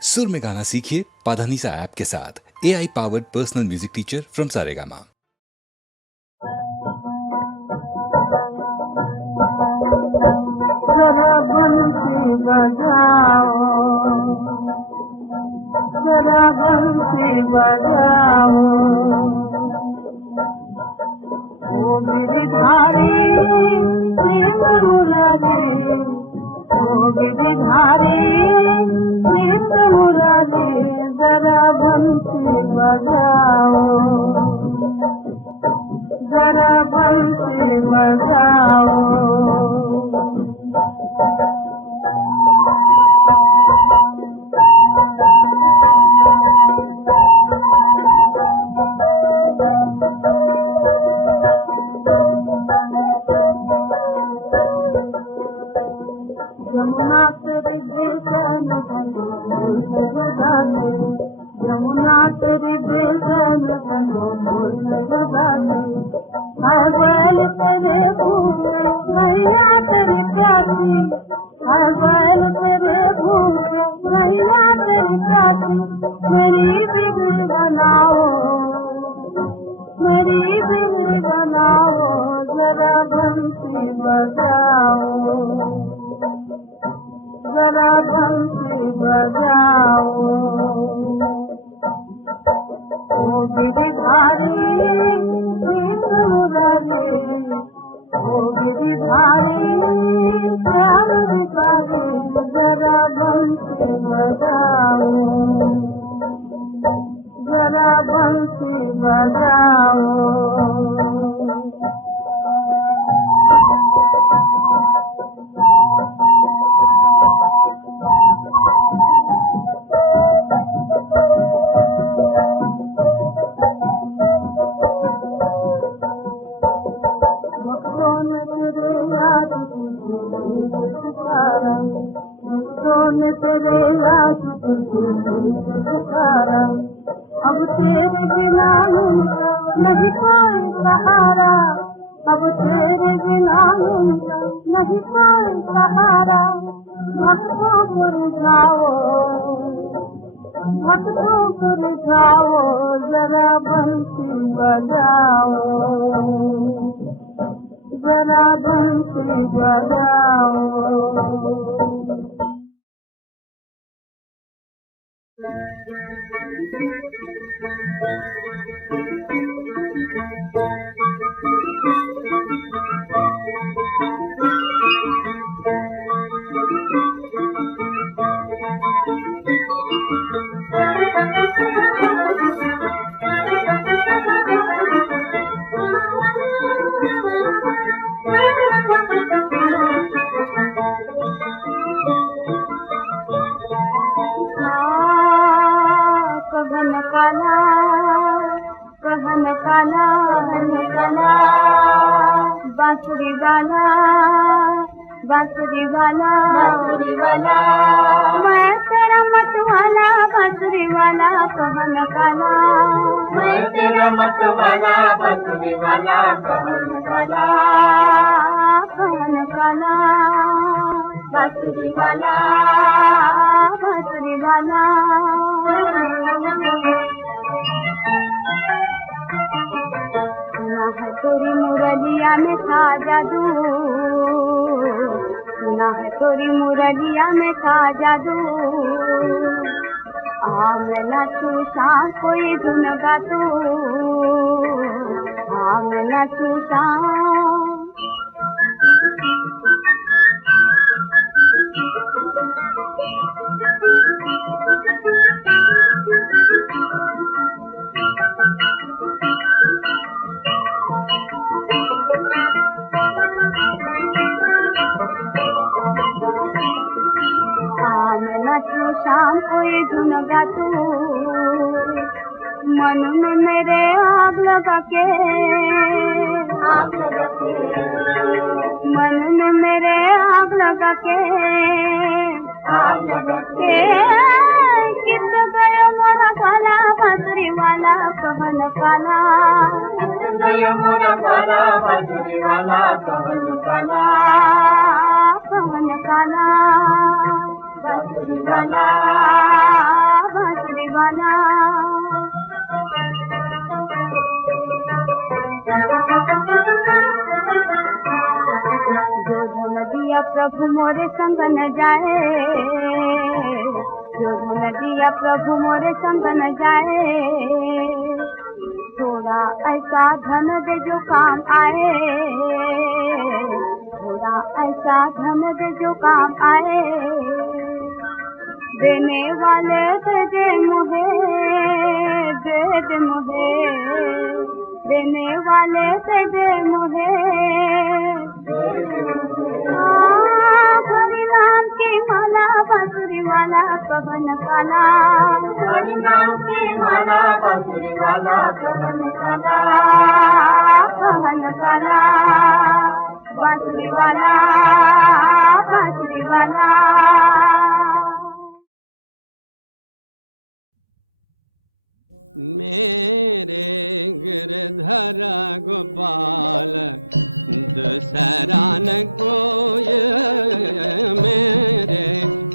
सुर में गाना सीखिए पाधानीसा ऐप के साथ। AI powered personal music teacher from Saregama. जरा बंसी बजाओ, जरा बंसी बजाओ, ओ गिरधारी प्रेम मुरारी, ओ गिरधारी प्रेम मुरारी, जरा बंसी बजाओ, जरा बंसी बजाओ। यमुना तेरी बेचैन बनो मुझे बजाते, यमुना तेरी बेचैन बनो मुझे बजाते, मैं बैल तेरे भूखे मैया तेरी प्यासी, मैं बैल तेरे भूखे मैया तेरी प्यासी, मेरी बिगड़ी बनाओ, मेरी बिगड़ी बनाओ, जरा बंसी बजाओ, जरा बंसी बजाओ, ओ गिरधारी प्रेम मुरारी, ओ गिरधारी श्याम बिहारी, जरा बंसी बजाओ, जरा बंसी बजाओ। तेरे याद पुकारा, अब तेरे बिना नहीं कोई सहारा, अब तेरे बिना नहीं कोई सहारा, भक्तों को रिझाओ, भक्तों को रिझाओ, जरा बंसी बजाओ, जरा बंसी बजाओ। बांसुरी वाला, बांसुरी वाला, बांसुरी वाला, मैं तेरा मतवाला, बांसुरी वाला कहन काला, मैं तेरा मतवाला, बांसुरी वाला कहन काला, कहन काला, बांसुरी वाला, बांसुरी वाला। सुना है तोरी मुरलिया में था जादू, सुना है तोरी मुरलिया में था जादू, आ मैं नाचू शाम कोई धुन गा तू, आ मैं नाचू शाम। शाम कोई धुन गा तू, मन में मेरे आग लगा के, आग लगा के, मन में मेरे आग लगा के, आग लगा के, कित गयो मोरा काला, बांसुरी वाला कहन काला, कित गयो मोरा काला, बांसुरी वाला कहन काला, कहन काला, बांसुरी वाला। वाला। जो धन दिया प्रभु मोरे संग न जाए, जो धन दिया प्रभु मोरे संग न जाए। थोड़ा ऐसा धन दे जो काम आए, थोड़ा ऐसा धन दे जो काम आए। देने वाले दे दे मुझे, दे दे मुझे, देने वाले दे दे मुझे। हरि नाम की माला बांसुरी वाला पवन काला, हरि नाम की माला बांसुरी वाला पवन काला, पवन काला बांसुरी वाला, बांसुरी वाला। मेरे गिरधर गोपाल दूसरा न कोई, मेरे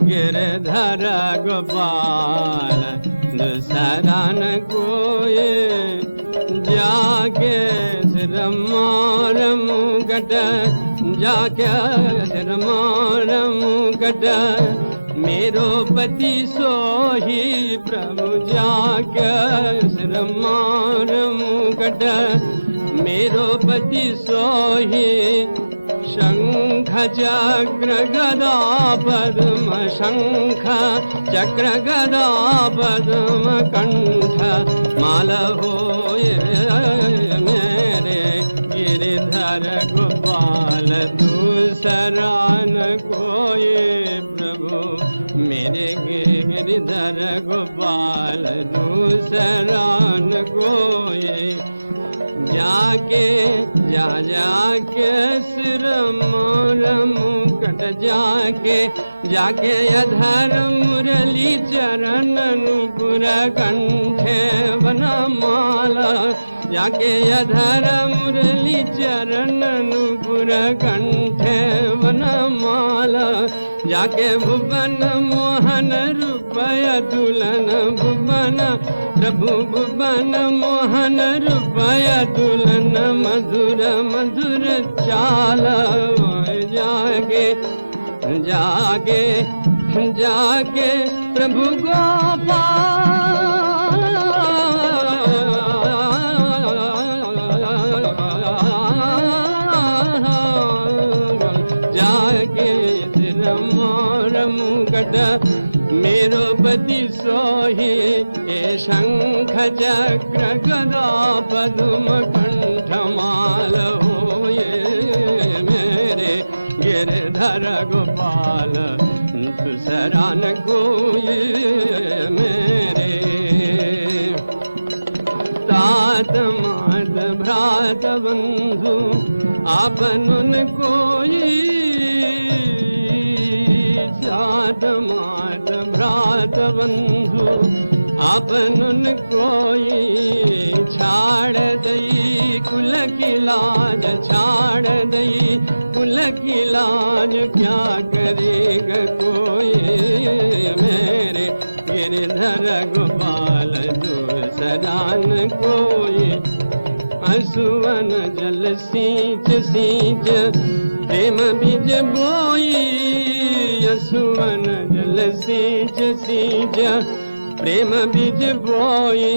गिरधर गोपाल दूसरा न कोई। जाके सिर मार मुगट, जाके सिर मार मुगट। मेरो पति सोही प्रभु जाके सिर मार मुगट। मेरो पति सोही शंख चक्र गदा पद्म, शंख चक्र गदा पद्म कंठ माल होए। मेरे गिरधर गोपाल दूसरा न कोई प्रभु, मेरे गिरधर गोपाल दूसरा न कोई। जाके जाके सिर मोर मुकट, जाके अधर मुरली चरण नुपुर कंठे वनमाला। जाके अधर मुरली चरण नुपुर कंठे वनमाला। जाके भुवन मोहन रूपय दुल्हन भुवन, प्रभु भुवन मोहन रूपय दुल्हन मधुर मधुर चाल। जागे जागे जागे प्रभु गोपाल, जागे सिर मोर मुगट। मेरो पति सोही ए शंख चक्र गदा पद्म कंठ माल होए। मेरे गिरधर गोपाल दूसरा न कोई। मेरे तात मात भ्रात बंधु आपन कोई। तात मात भ्रात बंधु आपन कोई। छाड़ दई कुल की लाज, छाड़ दई कुल की लाज, क्या करेगा कोई। मेरे गिरधर गोपाल दूसरा न कोई। असुवन जल सींच सींच प्रेम बीज बोई। असुवन जल सींच सींच प्रेम बीज बोई।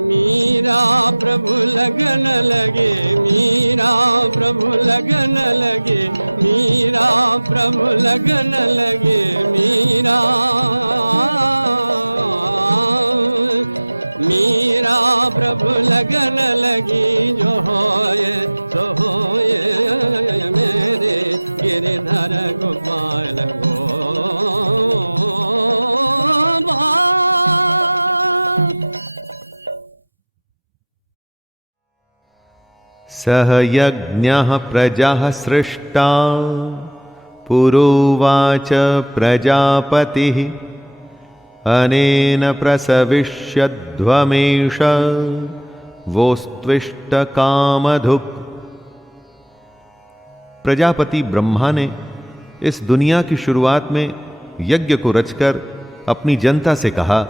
मीरा प्रभु लगन लगे, मीरा प्रभु लगन लगे, मीरा प्रभु लगन लगे। मीरा मीरा प्रभु लगन लगी। जो होए सो होए। मेरे गिरधर गोपाल सह यज्ञः प्रजाः सृष्टा पुरोवाच प्रजापतिः अनेन प्रसविष्यध्वमेष वोस्त्विष्ट कामधुक्। प्रजापति ब्रह्मा ने इस दुनिया की शुरुआत में यज्ञ को रचकर अपनी जनता से कहा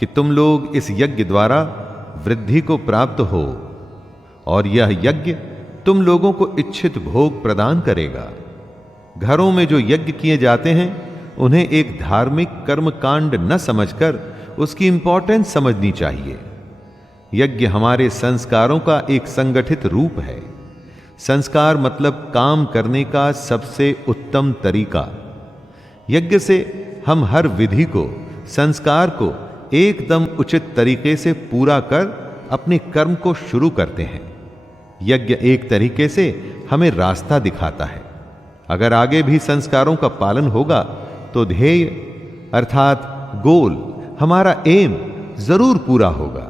कि तुम लोग इस यज्ञ द्वारा वृद्धि को प्राप्त हो, और यह यज्ञ तुम लोगों को इच्छित भोग प्रदान करेगा। घरों में जो यज्ञ किए जाते हैं उन्हें एक धार्मिक कर्म कांड न समझकर उसकी इंपॉर्टेंस समझनी चाहिए। यज्ञ हमारे संस्कारों का एक संगठित रूप है। संस्कार मतलब काम करने का सबसे उत्तम तरीका। यज्ञ से हम हर विधि को, संस्कार को एकदम उचित तरीके से पूरा कर अपने कर्म को शुरू करते हैं। यज्ञ एक तरीके से हमें रास्ता दिखाता है। अगर आगे भी संस्कारों का पालन होगा तो ध्येय अर्थात गोल, हमारा एम जरूर पूरा होगा।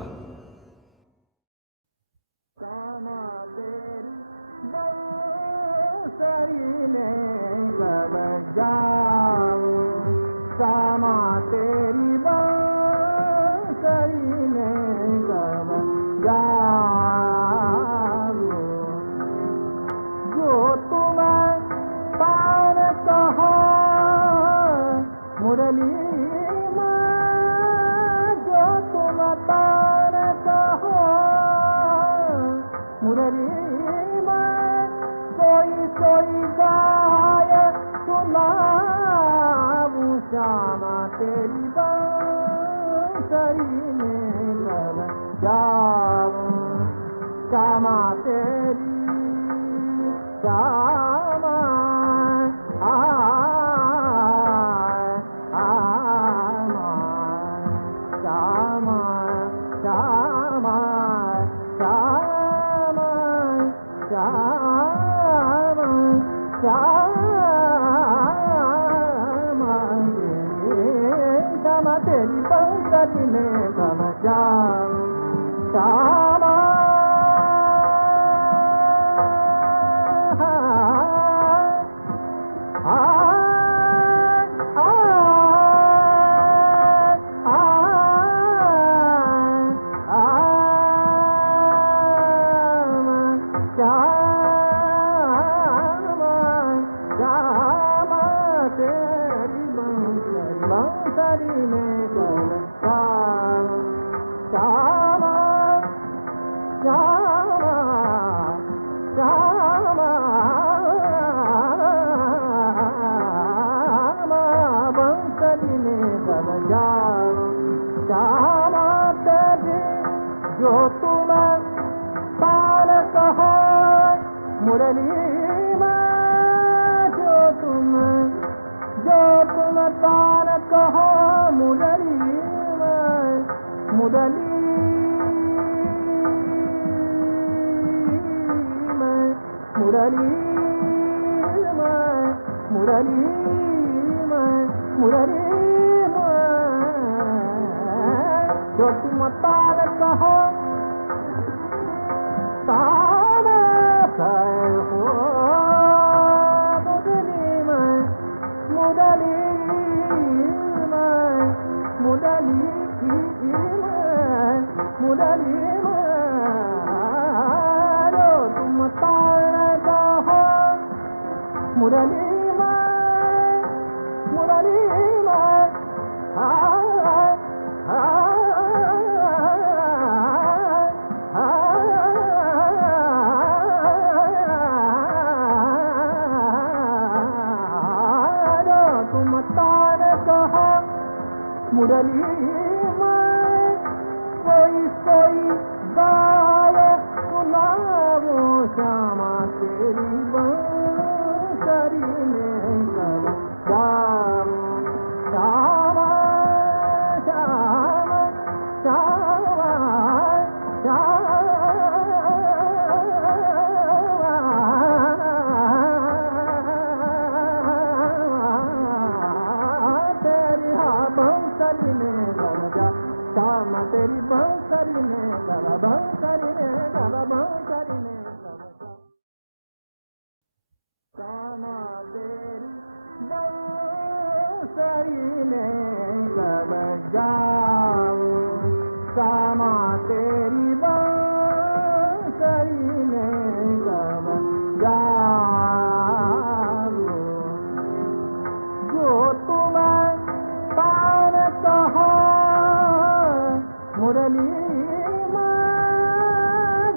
मुरली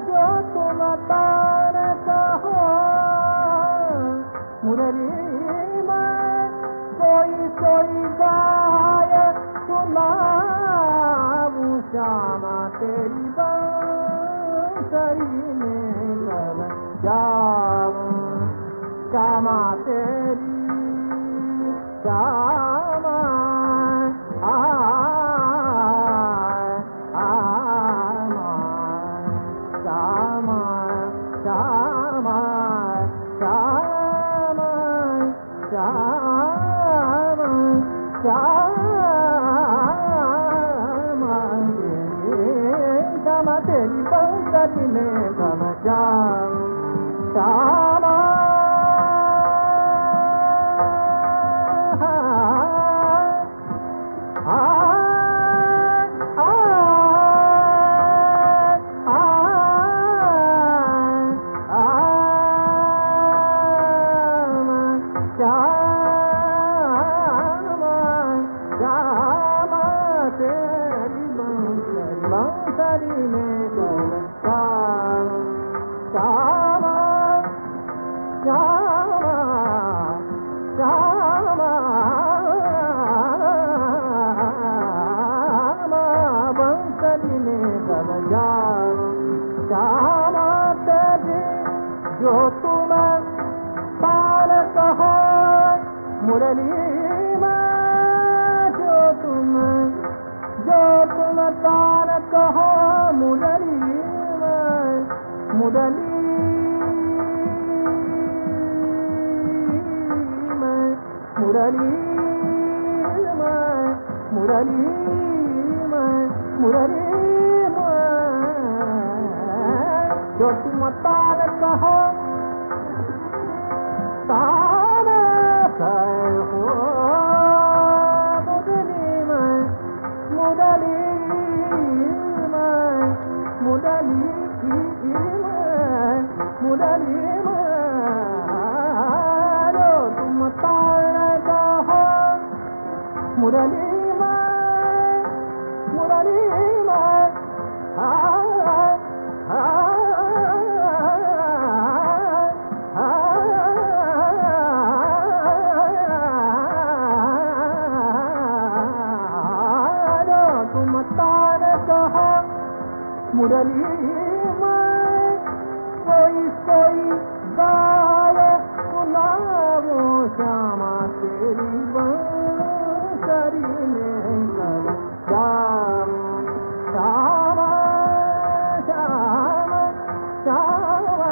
जो तुम तार कहो, मुरली सोई सोई गाय सुनाऊं श्यामा तेरी बांसुरी में लग जाऊं, श्यामा तेरी श्यामा तेरी पंकज में गम जाऊं, श्यामा जो तुम तार कहो, मुरली जो तुम तार कहो, मुरली मुरली मुरली मुरली मुरली जो तुम तार कहो, तार कहो, मुरली मुरली मुरली मुरली जो तुम तार कहो, मुरली मुरली मुरली कोई कोई गाय सुनाओ श्यामा तेरी बांसुरी में गम जाऊं, श्यामा श्यामा श्यामा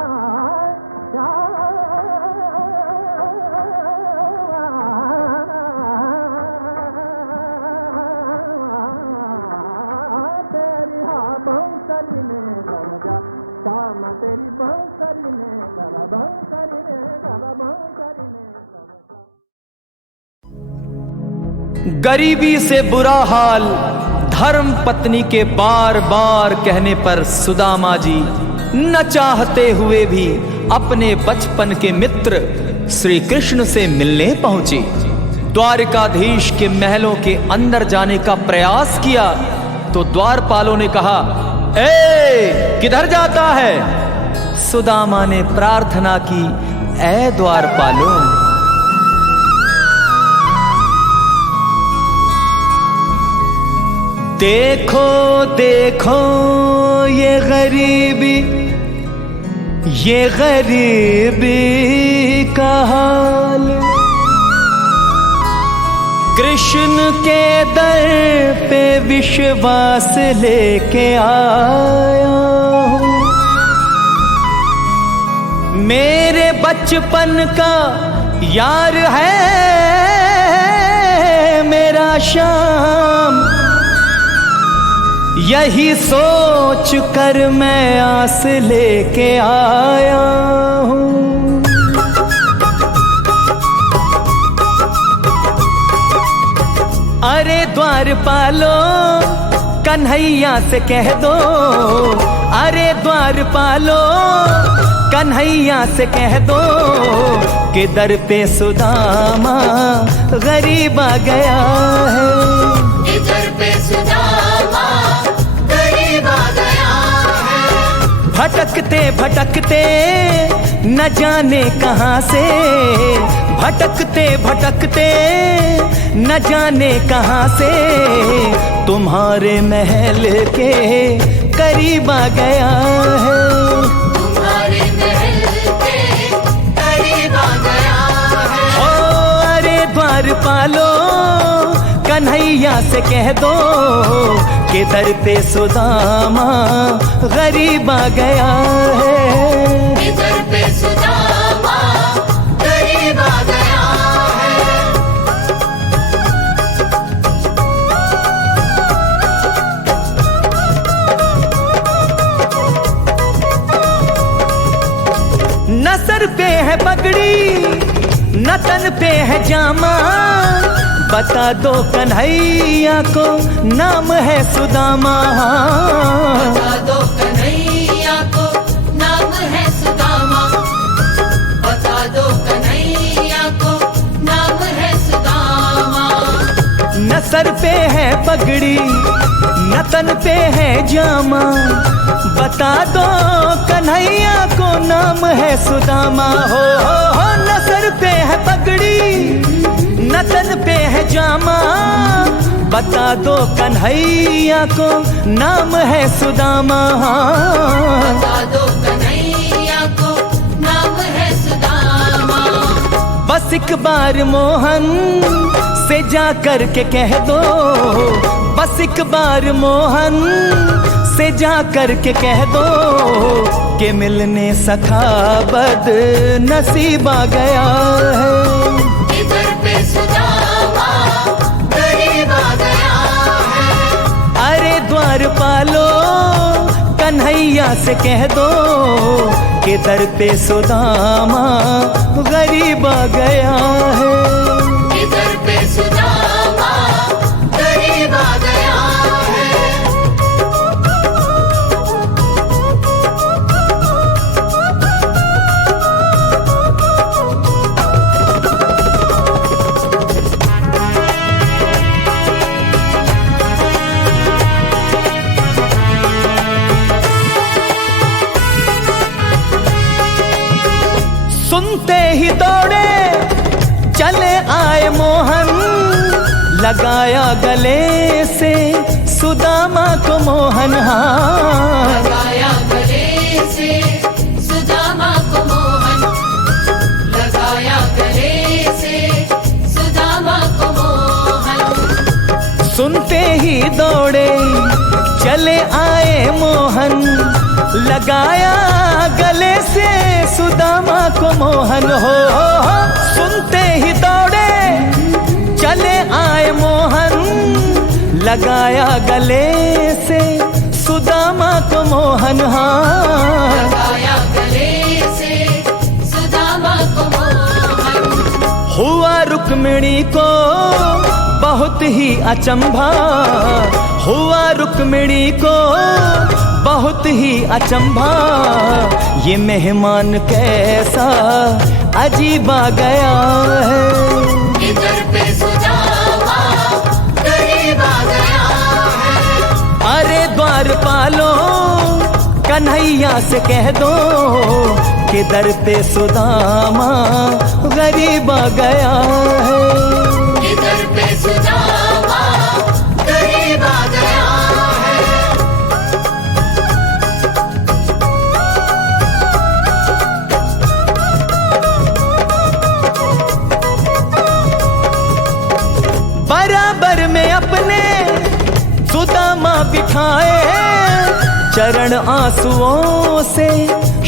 तेरी बांसुरी में गम, बांसुरी में गम, बांसुरी में गम। गरीबी से बुरा हाल धर्म पत्नी के बार बार कहने पर सुदामा जी न चाहते हुए भी अपने बचपन के मित्र श्री कृष्ण से मिलने पहुंचे। द्वारकाधीश के महलों के अंदर जाने का प्रयास किया तो द्वारपालों ने कहा, ए किधर जाता है? सुदामा ने प्रार्थना की, ऐ द्वारपालों, देखो देखो ये गरीबी का हाल, कृष्ण के दर पे विश्वास लेके आया हूँ, मेरे बचपन का यार है मेरा श्याम, यही सोच कर मैं आस लेके आया हूँ। अरे द्वारपालो कन्हैया से कह दो, अरे द्वारपालो कन्हैया से कह दो कि दर पे सुदामा गरीब आ गया है, दर पे सुदामा भटकते भटकते न जाने कहाँ से तुम्हारे महल के करीब आ गया है। तुम्हारे महल के करीब आ गया है। ओ अरे द्वारपालो कन्हैया से कह दो कि दर पे सुदामा गरीब आ गया है। इधर पे सुदामा गरीब आ गया है। न सर पे है पगड़ी न तन पे है जामा, बता दो कन्हैया को नाम है सुदामा। बता दो कन्हैया को नाम है सुदामा। बता दो कन्हैया को नाम है सुदामा। न सर पे है पगड़ी न तन पे है जामा, बता दो कन्हैया को नाम है सुदामा। हो न सर पे है पगड़ी न तन पे है जामा, बता दो कन्हैया को नाम है सुदामा। बता दो कन्हैया को नाम है सुदामा। बस एक बार मोहन से जा कर के कह दो, बस एक बार मोहन से जा कर के कह दो कि मिलने सखा बद नसीब आ गया है। इधर पे सुदामा गरीब आ गया है। अरे द्वारपालो कन्हैया से कह दो कि दर पे सुदामा गरीब आ गया है। इधर पे सुदामा गरीब आ गया है। सुनते ही दौड़े चले आए मोहन, लगाया गले से सुदामा को मोहन। हाँ लगाया गले से सुदामा को मोहन। लगाया गले से सुदामा को मोहन। सुनते ही दौड़े चले आए मोहन, लगाया गले से सुदामा को मोहन। हो सुनते ही दौड़े चले आए मोहन, लगाया गले से सुदामा को मोहन। हाँ लगाया गले से सुदामा को मोहन। हुआ रुक्मिणी को बहुत ही अचंभा, हुआ रुक्मिणी को बहुत ही अचंभा, ये मेहमान कैसा अजीब आ गया है। इधर पे सुदामा गरीब आ गया है। अरे द्वारपालो कन्हैया से कह दो कि दर पे सुदामा गरीब आ गया है। इधर पे सुदामा गरीब आ गया है। बराबर में अपने सुदामा बिठाए, चरण आंसुओं से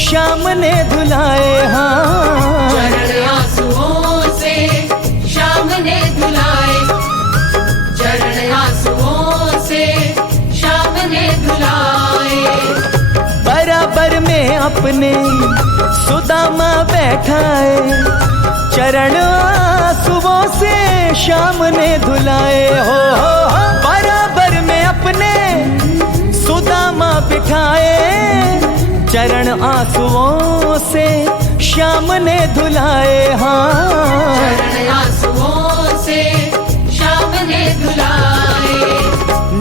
श्याम ने धुलाए। हाँ चरण आंसुओं से श्याम ने धुलाए। चरण आंसुओं से श्याम ने धुलाए। बराबर में अपने सुदामा बैठाए, चरण आंसुओं से श्याम ने धुलाए। हो बराबर में अपने सुदामा बिठाए, चरण आंसुओं से श्याम ने धुलाए। हाँ चरण आंसुओं से श्याम ने धुलाए।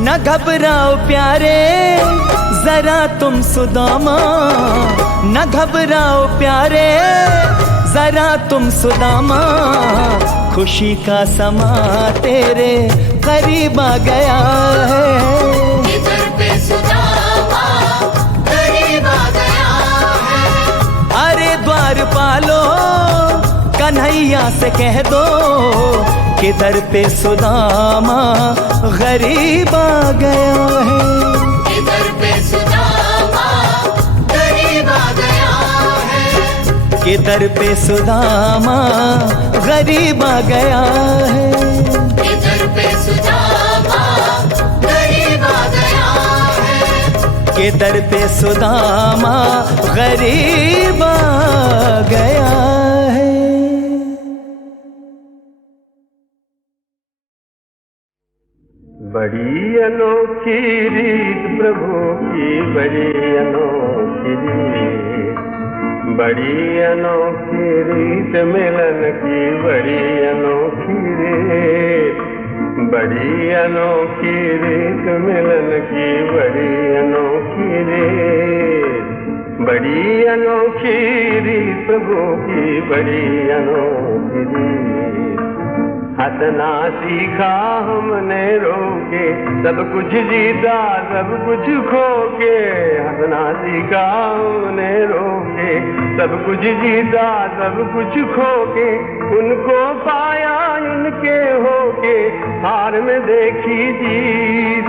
न घबराओ प्यारे जरा तुम सुदामा न घबराओ प्यारे, जरा तुम सुदामा, खुशी का समा तेरे करीब आ गया है। इधर पे सुदामा करीब आ गया है। अरे द्वार पालो कन्हैया से कह दो, किधर पे सुदामा गरीब आ गया है। इधर पे सुदामा करीब आ गया है। किधर पे सुदामा गरीब आ गया है। इधर पे सुदामा करीब आ गया है। किधर पे सुदामा गरीब आ गया है। बड़ी अनोखी रीत प्रभु की, बड़ी अनोखी रीत, बड़ी अनोखी रीत मिलन की, बड़ी अनोखी रीत, बड़ी अनोखी रीत मिलन की, बड़ी अनोखी रीत, बड़ी अनोखी रीत प्रभु की, बड़ी अनोखी रीत। हंसना सीखा हमने रोके, सब कुछ जीता सब कुछ खो के, हंसना सीखा हमने रोके, सब कुछ जीता सब कुछ खो के, उनको पाया उनके होके, हार में देखी जीत,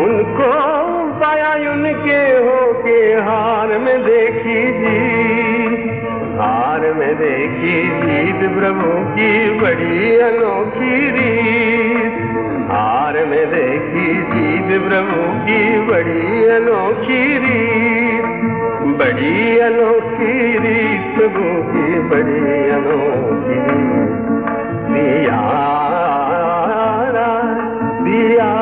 उनको पाया उनके होके, हार में देखी जीत, हार में देखी जीत प्रभु की, बड़ी अनोखी रीत, हार में देखी जीत प्रभु की, बड़ी अनोखी रीत, बड़ी अनोखी रीत प्रभु की, बड़ी अनोखी रीत। दिया दिया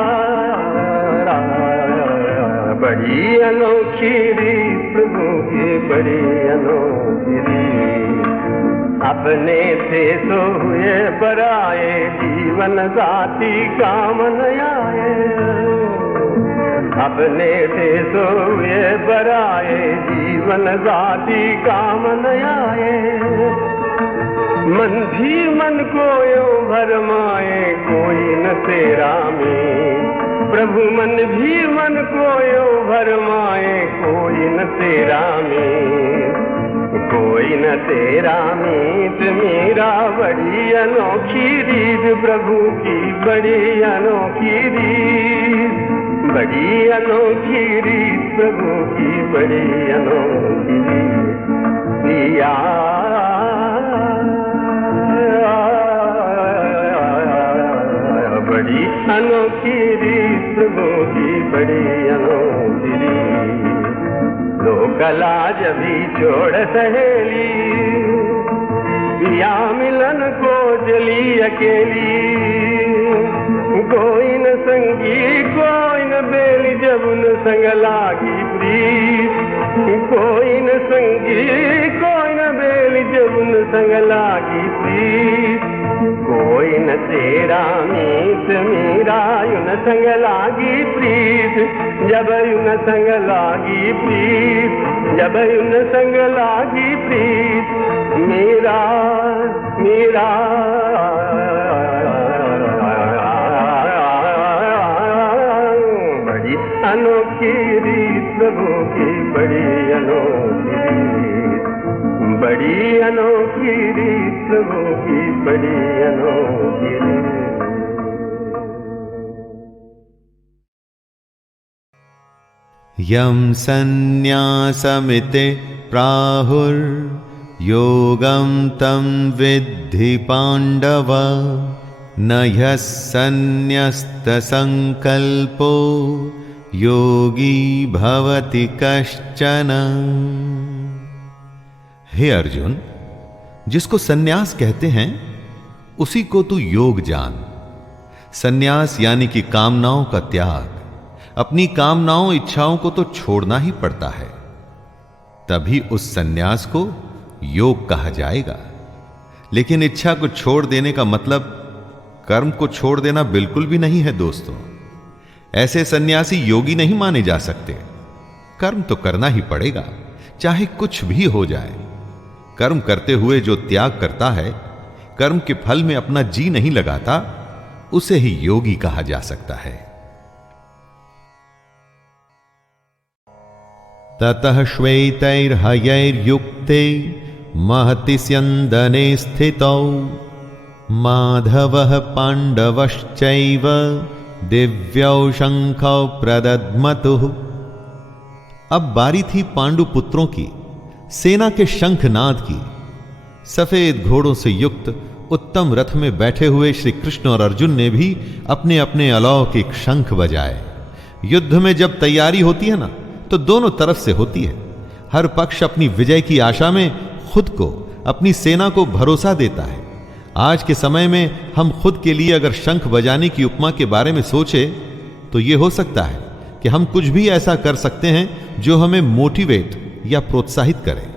बड़ी अनोखी रीत प्रभु की, बड़ी अनोखी रीत। अपने से तो हुए पराए, जीवन साथी काम न आए, अपने से तो हुए पराए, जीवन साथी काम न आए। मन भी मन को यूं भरमाए, कोई न तेरा में, प्रभु मन भी मन को यूं भरमाए, कोई न तेरा में, कोई न तेरा मीत मेरा। बड़ी अनोखी रीत प्रभु की, बड़ी अनोखी रीत, बड़ी अनोखी रीत प्रभु की, बड़ी अनोखी रीत। दिया बड़ी अनोखी रीत प्रभु की, बड़ी अनोखी रीत। लोकला जभी छोड़ सहेली, या मिलन को चली अकेली, कोई न संगी कोई न बेली, जब न संग लागी प्रीत, कोई न संगी कोई न बेली, जब न संग लागी प्रीत, कोई न तेरा मीत मेरा, युन संग लागी प्रीत, जब युन संग लागी प्रीत, जब युन संग लागी प्रीत, मेरा मेरा। बड़ी अनोखी रीत प्रभु की, बड़ी अनोखी रीत, बड़ी अनोखी रीत प्रभु की, बड़ी अनोखी रीत। यं सन्न्यासमिति प्राहुर् योगं तं विद्धि पाण्डव, न ह्यः सन्न्यस्तसंकल्पो योगी भवति कश्चन। हे अर्जुन, जिसको सन्यास कहते हैं उसी को तू योग जान। सन्यास यानी कि कामनाओं का त्याग। अपनी कामनाओं इच्छाओं को तो छोड़ना ही पड़ता है, तभी उस सन्यास को योग कहा जाएगा। लेकिन इच्छा को छोड़ देने का मतलब कर्म को छोड़ देना बिल्कुल भी नहीं है दोस्तों। ऐसे सन्यासी योगी नहीं माने जा सकते। कर्म तो करना ही पड़ेगा, चाहे कुछ भी हो जाए। कर्म करते हुए जो त्याग करता है, कर्म के फल में अपना जी नहीं लगाता, उसे ही योगी कहा जा सकता है। ततः श्वेतैर्हयैर्युक्ते महति स्यन्दने स्थितौ माधवः पाण्डवश्चैव दिव्यौ शंखौ प्रदद्मतुः। अब बारी थी पांडु पुत्रों की, सेना के शंखनाद की। सफेद घोड़ों से युक्त उत्तम रथ में बैठे हुए श्री कृष्ण और अर्जुन ने भी अपने अपने अलौकिक शंख बजाए। युद्ध में जब तैयारी होती है ना, तो दोनों तरफ से होती है। हर पक्ष अपनी विजय की आशा में खुद को, अपनी सेना को भरोसा देता है। आज के समय में हम खुद के लिए अगर शंख बजाने की उपमा के बारे में सोचे, तो यह हो सकता है कि हम कुछ भी ऐसा कर सकते हैं जो हमें मोटिवेट या प्रोत्साहित करे।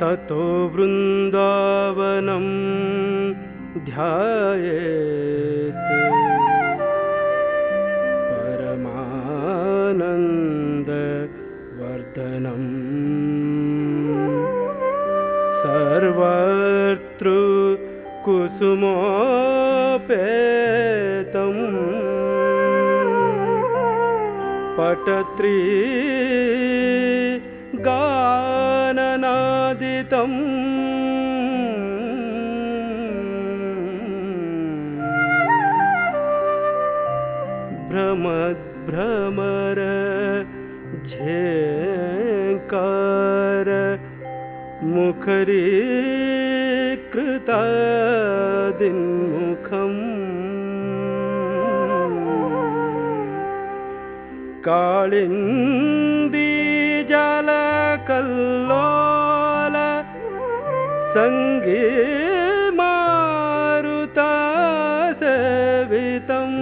ततो वृन्दावनं ध्यायेत् परमानन्दवर्धनम् सर्वत्र कुसुमोपेतम् पटत्री गाननादितम् भ्रमर झेंकार मुखरीकृतादिन्मुखम् कालिन्दी जलकल्लोल संगीमारुतासेवितम्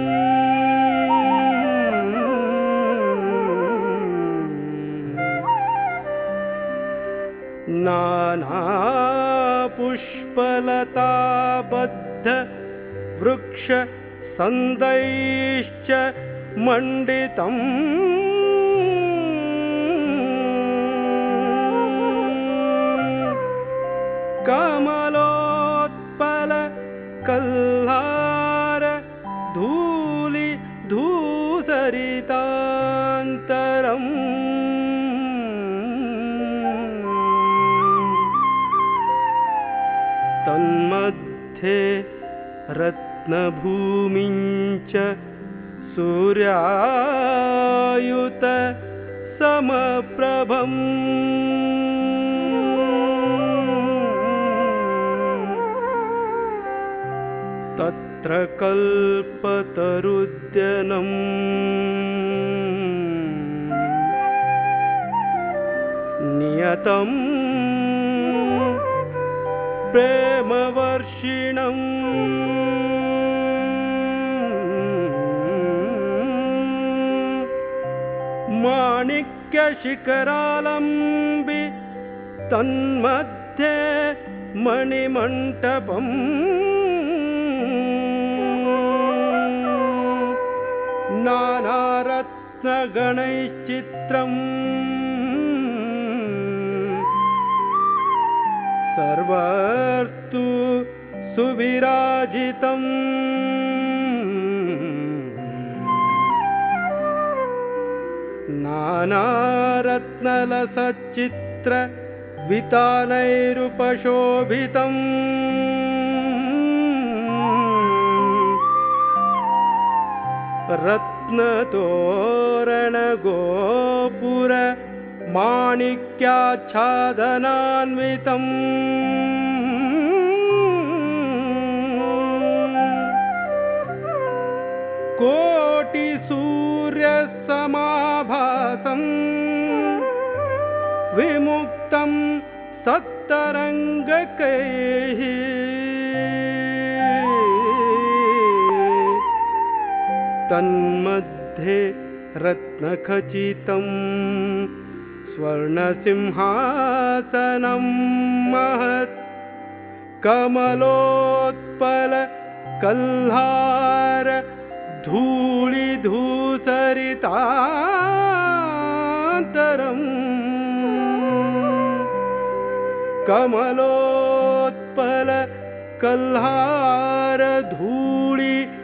नानापुष्पलताबद्ध वृक्ष सन्दैश्च मण्डितम् कमलोत्पल कल्हार धूलि धूसरितान्तरम् तन्मध्ये रत्नभूमिञ्च सूर्यायुत समप्रभम् तत्र कल्पतरुद्यनम् नियतम् प्रेमवर्षिणम् माणिक्यशिखरालम्बि तन्मध्ये मणिमण्टपम् नानारत्नगणैश्चित्रम् सर्वस्तु सुविराजितम् नानारत्नलसच्चित्र वितानैरुपशोभितम् रत्नतोरणगोपुर माणिक्याच्छादनान्वितम् कोटिसूर्यसमाभासम् विमुक्तं सत्तरङ्गकैः तन्मध्ये रत्नखचितं स्वर्णसिंहासनं महत् कमलोत्पल कल्हार धूलिधूसरितान्तरम् कमलोत्पल कल्हार धूलिधूसरितान्तरम्